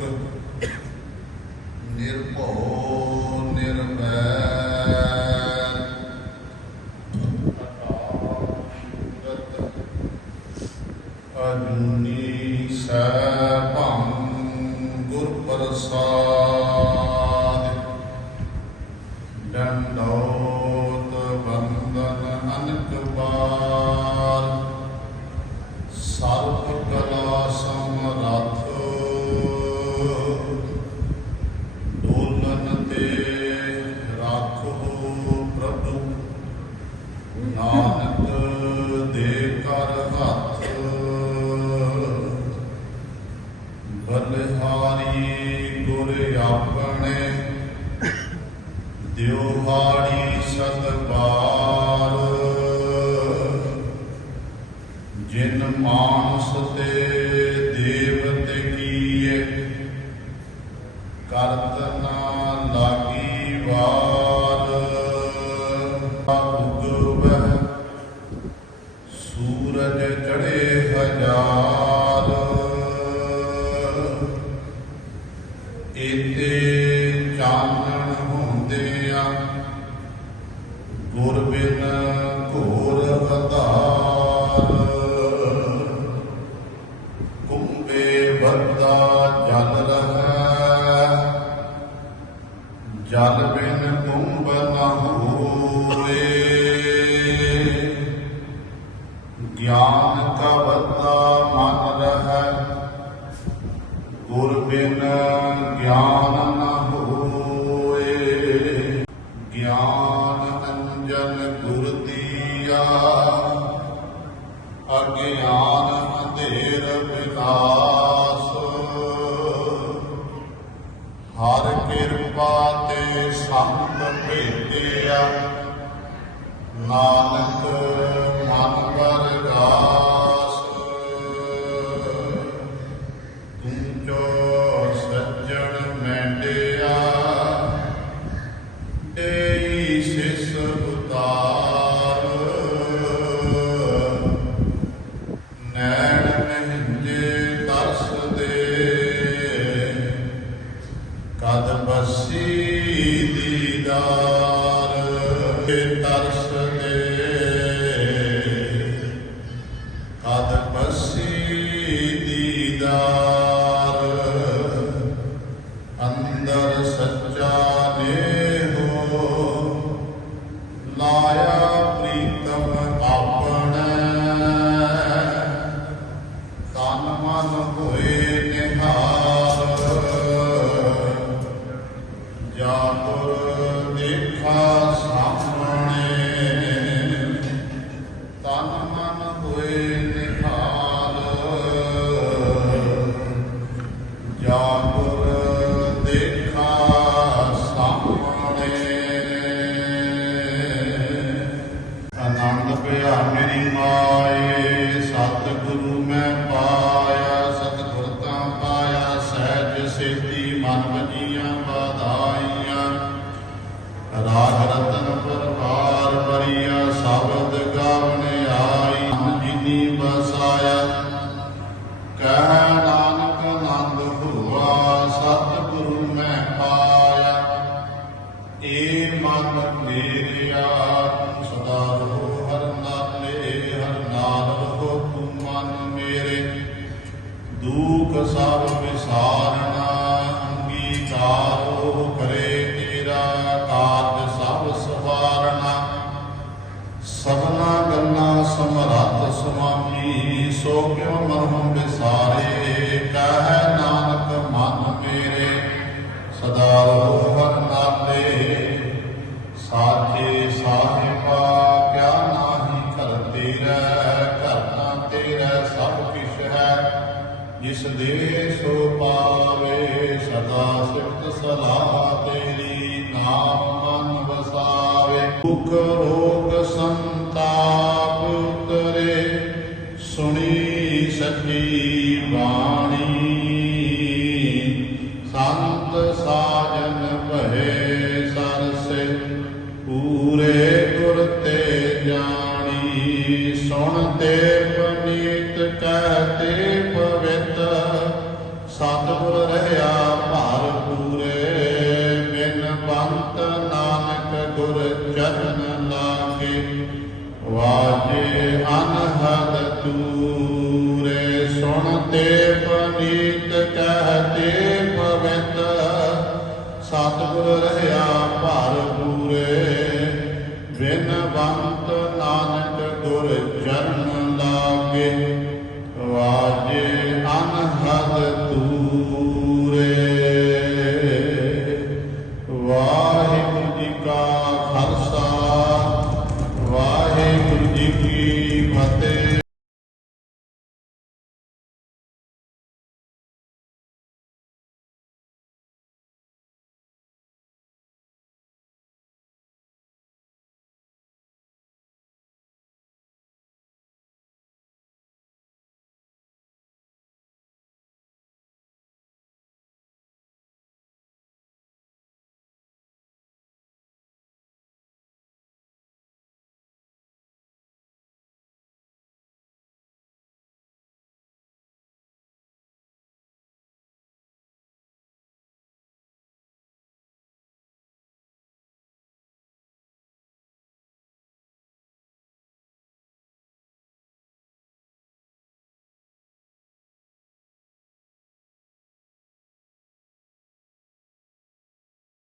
только Hallelujah. ਕੁੰਭੇ ਜਲ ਰਹਾ। ਜਲ ਬਿਨ ਕੁੰਭ ਨ ਹੋਏ। ਗਿਆਨ ਕਾ ਬੱਦਾ ਮਨ ਰਹਿ। ਗੁਰ ਬਿਨ ਗਿਆਨ ਨ ਹੋਏ। ਗਿਆਨ ਅੰਜਨ ਗੁਰ ਦੀਆ। ਅਗਿਆਨ ਅੰਧੇਰ ਵਿਨਾਸ਼ ਕਿਰਪਾ ਤੇ ਸੰਤ ਭੇਟਿਆ ਨਾਨਕ ਮਨ ਪਰ ਵਰਗਾਸ ਤੁਮਚੋ ਸੱਜਣ ਮੈਂਡਿਆ। ਏਈ ਸਿਸ ਉਤਾਰ। ਨੈ ਮਨ ਹੋਏ ਨਿਹਾਲ। ਜਾਪੁਰ ਦੇਖਾ ਸਾਹਮਣੇ। ਆਨੰਦ ਪਿਆ ਮੇਰੀ ਮਾਂ। ਸਭਨਾ ਗੱਲਾਂ ਸਮਰੱਥ ਸੁਆਮੀ, ਸੋ ਕਿਉ ਮਰਮ ਵਿਸਾਰੇ? ਕਹੈ ਨਾਨਕ, ਮਨ ਮੇਰੇ, ਸਦਾ ਰਹੋ ਹਰ ਨਾਲੇ ਸਾਚੇ ਤੇ ਪਨੀਤ ਕਹਤੇ ਪਵਿੱਤ। ਸਤਿਗੁਰ ਰਹਾ ਭਾਰ ਪੂਰੇ, ਬਿਨ ਬੰਤ ਨਾਨਕ ਗੁਰ ਚਰਨ ਲਾਗੇ। ਵਾਜੇ ਅਨਹਦ ਤੂਰੇ ਸੁਣ ਤੇ ਪਨੀਤ ਕਹਤੇ ਪਵਿੱਤ। ਸਤਿਗੁਰ ਰਹਾ ਭਾਰ ਪੂਰੇ, ਬਿਨ ਬੰਤ ভারত